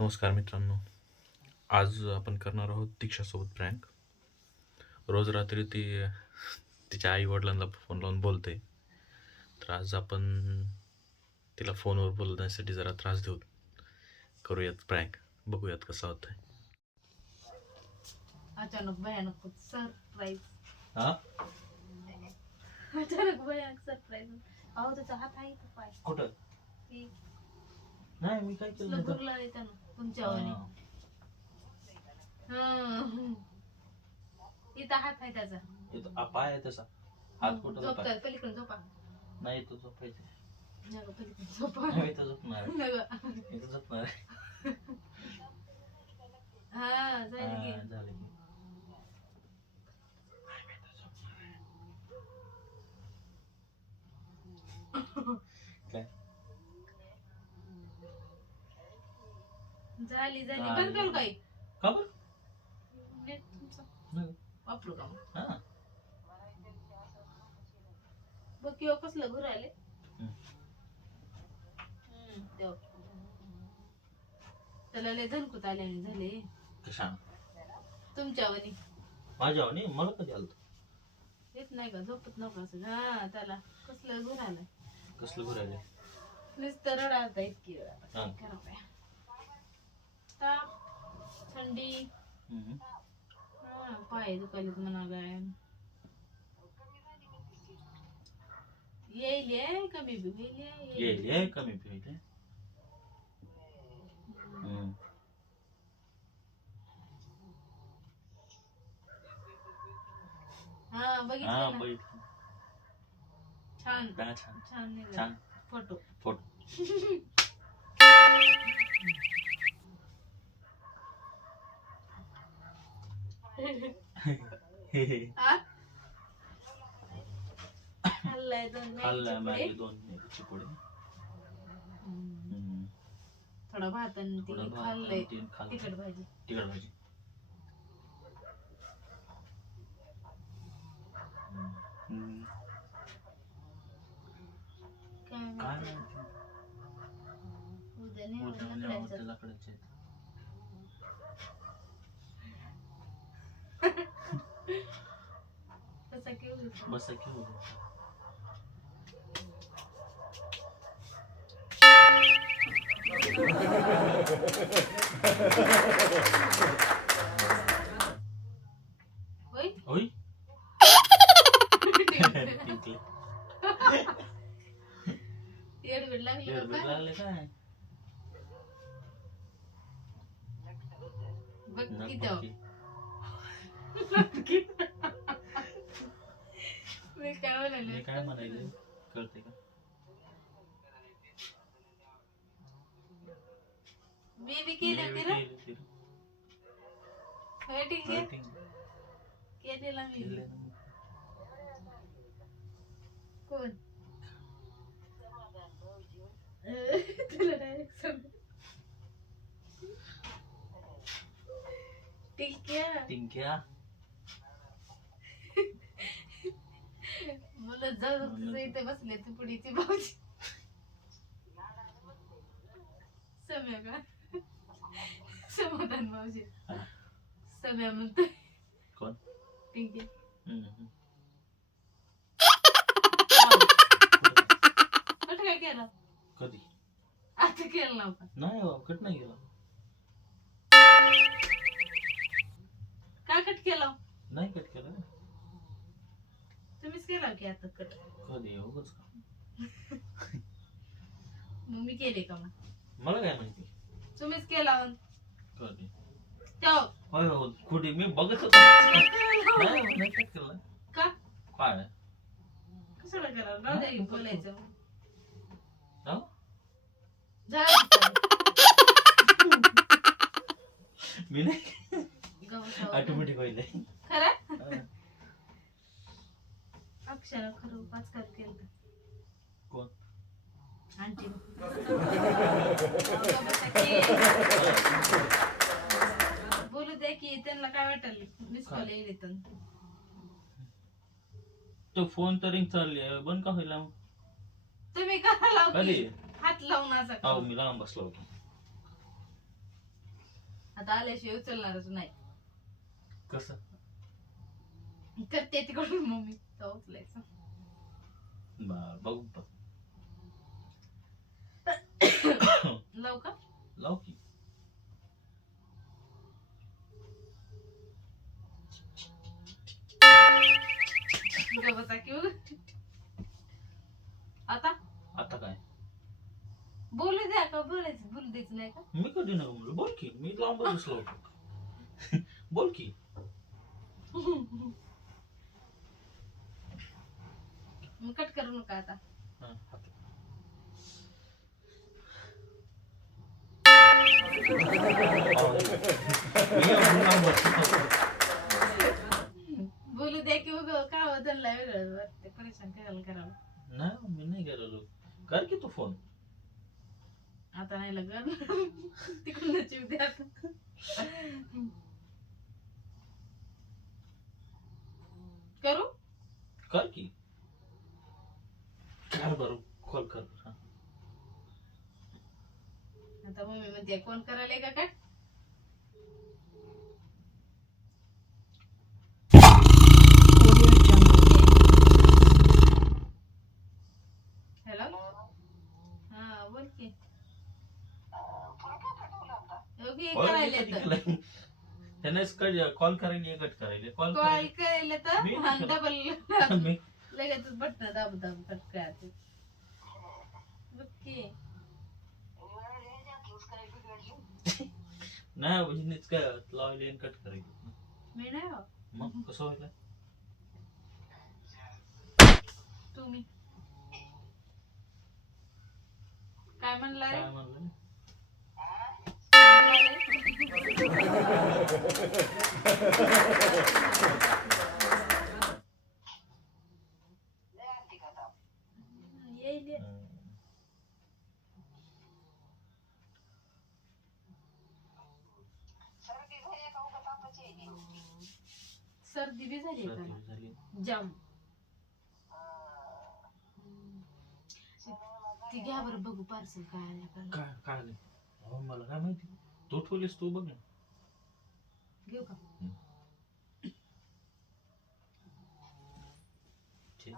नमस्कार मित्रांनो. आज आपण करणार आहोत दीक्षासोबत प्रँक. रोज रात्री ती तिच्या आई वडिलांना फोन लावून बोलते. तर आज आपण तिला फोनवर बोलण्यासाठी जरा त्रास देऊ. करूयात प्रँक. बघूयात कसा होतंय. अचानक भयानक सरप्राईज. अचानक भयानक सरप्राईज. अहो त्याचा हात आहे का पाय कुठं? ती नाही मी काय केलं गुरला येतं ना तुमच्यावानी. इथं हात आहे त्याचा. पाय आहे तसा. हात कुठं? झोपतात पलीकडून झोपा. नाही तो झोपायचं. नका पलीकडून झोपा. इथं झोपणार. इथं झोपणार. हा झाली की. झालं की. काय झाली बंद करू काही का बरं? नेट तुमचं वापरू का मग? हा बघ किंवा कसलं घर आले. त्याला लय धनकुत आल्याने झाले कशा तुमच्यावानी. माझ्यावानी मला कधी आलं? येत नाही का झोपत नका असं. हा त्याला कसलं घर आलंय. कसलं घर आले? नुसतं रडालता इतकी वेळा. हा. काय करावं? ताप थंडी पाय दुखायलेत म्हणालाय. येईल कमी बी होईल. ये कमी पिते. हा बघितलं ना. छान छान छान निघाला. छान फोटो फोटो. हा खाल्लाय दोन मॅगीचे पुढे. थोडा भात आणि ती खाल्लंय तिखट भाजी. काय उद्या नेऊन लाकडाचे. कसा केवढी बसा की होय होय. येडबीड लागली का काय? लागले काय? बघ नक्की. मी काय म्हणाले मी काय म्हणायले कळते का? मी बी केली होती ना. होय ठीक आहे केलेला मी. कोण तुला डायरेक्ट समज. टिंक्या मुलं जाऊ तुझं इथे बसले तू पुढीची भाऊजी. सम्या का समाधान भाऊजी. सम्या म्हणतोय कोण? टिंकी. कट काय केलं? कधी? आता केलं नव्हता. नाही कट नाही गेला. काय कट केलं? नाही कट केला. तुम्हीच केला की आता कट. कधी उगाच का? मग मी केले का मग? मला काय माहिती. तुम्हीच केला कधी? होय हो खोटी मी बघत होतो. नाही कट केला. का? काय? कशाला करा? राहू द्या की बोलायचं. हो? मी नाही ऑटोमॅटिक होईल. खरं अक्षरा खरं पाचकार केलं. कोण? आंटी. बोलू द्या की त्यांना काय वाटलं. मिस कॉल येईल. तो फोन तर रिंग चालली आहे बंद का होईल? तुम्ही का लावली? कधी? हात लावून असं. अहो मी लांब बसलो होतो. आता आल्याशिवाय उचलणारच नाही. कसं करते तिकडून मम्मी तो उचलायचं. बघू लावू का? लाव की. बसा की आता आता काय बोलू द्या का? बोलायचं बोलू द्यायचं नाही का? मी कधी नका म्हणलो. बोल की, मी लांब बसलो बोल की. मग कट करू नका आता. हा, आता. मी एवढं लांब बसलो. बोलू द्या की उग का त्यांना वेगळं वाटते. परेशान करायला करावं. नाही मी नाही गेलो. कर की तू फोन. आता नाही लागत. तिकडून चिव द्या आता. करू कर की. कर बरं, कॉल कर. हा. आता मम्मी म्हणते कोण करायला का काय? हॅलो हा बोल की. योगी करायला तर त्यानेच कॉल करायला कट करायला कॉल कॉल करायला तर मी नाही करत. डबल मी लगेच बटन दाबू दाबू कट करायचं. बघ की. नाही बहिणीच काय लावले आणि कट करायचं. मी नाही हो. मग कसं व्हायला. तुम्ही काय म्हणला रे? काय म्हणलं. येईल सर्दी बी झाली का? झाली. जाम ती घ्या बरं बघू पार्सल काय आलं का? काय काय आलं? हो मला काय माहिती. तू ठेवलीस तू बघ ना. घेऊ का? ठीक.